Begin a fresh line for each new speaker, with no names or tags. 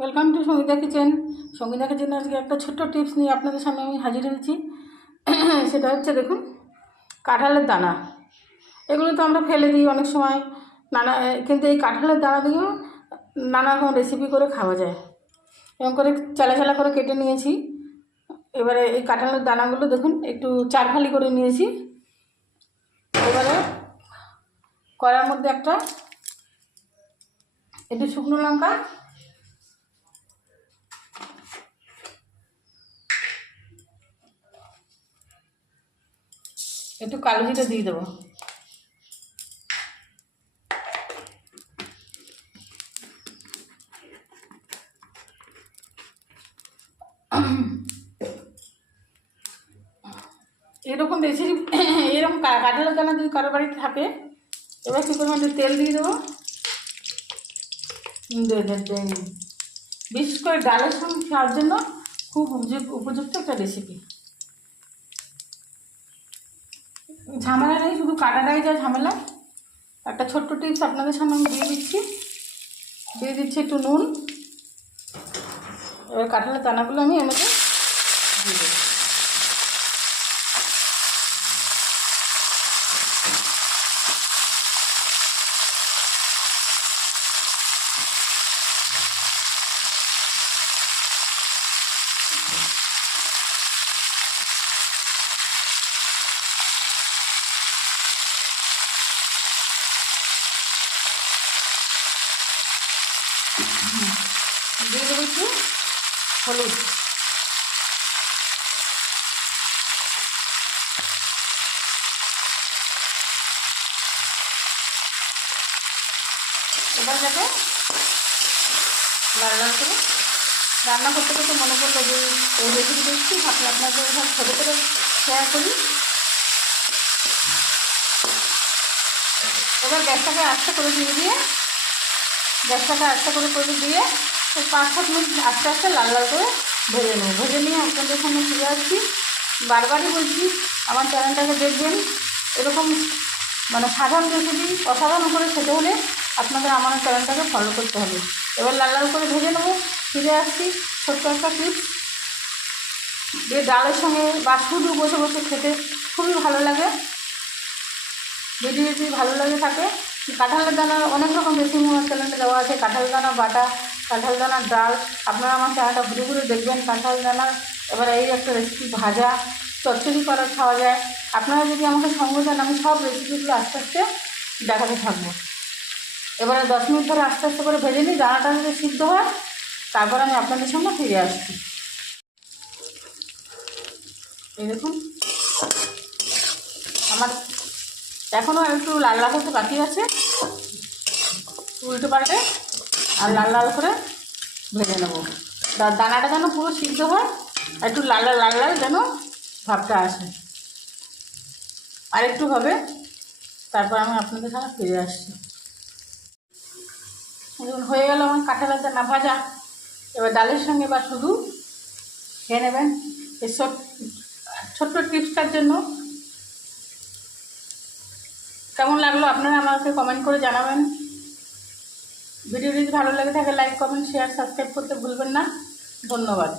Welcome to Sangeeta kitchen Sangeeta kitchen আজকে একটা ছোট্ট টিপস নিয়ে আপনাদের সামনে আমি হাজির হয়েছি। সেটা হচ্ছে দেখুন, কাঁঠালের দানা। এগুলো তো আমরা ফেলে দিই অনেক সময়। নানা, কিন্তু এই কাঁঠালের দানা দিয়েও নানা রকম রেসিপি করে খাওয়া যায়। এরকম করে চালা চালা করে কেটে নিয়েছি। এবারে এই কাঁঠালের দানাগুলো দেখুন, একটু চারফালি করে নিয়েছি। এবারে কড়ার মধ্যে একটা, একটু শুকনো লঙ্কা একটু কালো জিরে দিয়ে দেবো। এরকম বেশি, এরকম কা- কাঁঠালের দানা যদি কারও বাড়িতে থাকে, এবার কী করব তেল দিয়ে দেবো। বিশেষ করে ডালের সঙ্গে খাওয়ার জন্য খুব উপযুক্ত একটা রেসিপি ঝামেলা নেই শুধু কাটাটাই যা ঝামেলা। একটা ছোট্ট টিপস আপনাদের সামনে আমি দিয়ে দিচ্ছি। দিয়ে দিচ্ছি একটু নুন। এবার কাঁঠালের দানাগুলো আমি এনেতে দিয়ে দেবো। দিয়ে দেবো একটু হলুদ। এবার যাকে লাল লাল করে রান্না করতে করতে মনে পড়ল যে এই রেসিপি দেখছি আপনি আপনাদের সব ছোটো করে শেয়ার করি। এবার গ্যাসটাকে আস্তে করে দিয়ে দিয়ে গ্যাসটাকে আস্তে করে করে দিয়ে পাঁচ সাত মিনিট আস্তে আস্তে লাল লাল করে ভেজে নেব। ভেজে নিয়ে আপনাদের সামনে ফিরে আসছি। বারবারই বলছি, আমার চ্যানেলটাকে দেখবেন। এরকম মানে সাধারণ রেসিপি অসাধারণ করে খেতে হলে আপনাদের আমার চ্যানেলটাকে ফলো করতে হবে। এবার লাল লাল করে ভেজে নেব। ফিরে আসছি, ছোট্ট একটা টিপস দিয়ে ডালের সঙ্গে বা শুধু বসে বসে খেতে খুবই ভালো লাগে। যদি যদি ভালো লাগে থাকে, কাঁঠালের দানা অনেক রকম রেসিপি আমার চ্যানেলে দেওয়া আছে। কাঁঠাল দানা, বাটা কাঁঠাল দানার ডাল, আপনারা আমার চ্যানেলটা ঘুরে ঘুরে দেখবেন কাঁঠাল দানার। এবার এই একটা রেসিপি ভাজা, চচ্চড়ি করা খাওয়া যায়। আপনারা যদি আমাকে সঙ্গ দেন, আমি সব রেসিপিগুলো আস্তে আস্তে দেখাতে থাকব। এবারে দশ মিনিট ধরে আস্তে আস্তে করে ভেজে নিই, দানাটা যদি সিদ্ধ হয়, তারপর আমি আপনাদের সামনে ফিরে আসছি। এই দেখুন। আমার এখনও একটু লাল লাল হতে বাকি আছে। উল্টে পাল্টে আর লাল লাল করে ভেজে নেব। দানাটা যেন পুরো সিদ্ধ হয়, আর একটু লাল লাল লাল যেন ভাবটা আসে। আর একটু হবে, তারপর আমি আপনাদের সামনে ফিরে আসছি। এখন হয়ে গেল আমার কাঁঠালের দানা ভাজা। এবার ডালের সঙ্গে বা শুধু খেয়ে নেবেন। ছোট- ছোট্ট টিপসটার জন্য। কেমন লাগল আপনারা আমাকে কমেন্ট করে জানাবেন। ভিডিও যদি ভালো লাগে থাকে লাইক কমেন্ট শেয়ার সাবস্ক্রাইব করতে ভুলবেন না। ধন্যবাদ।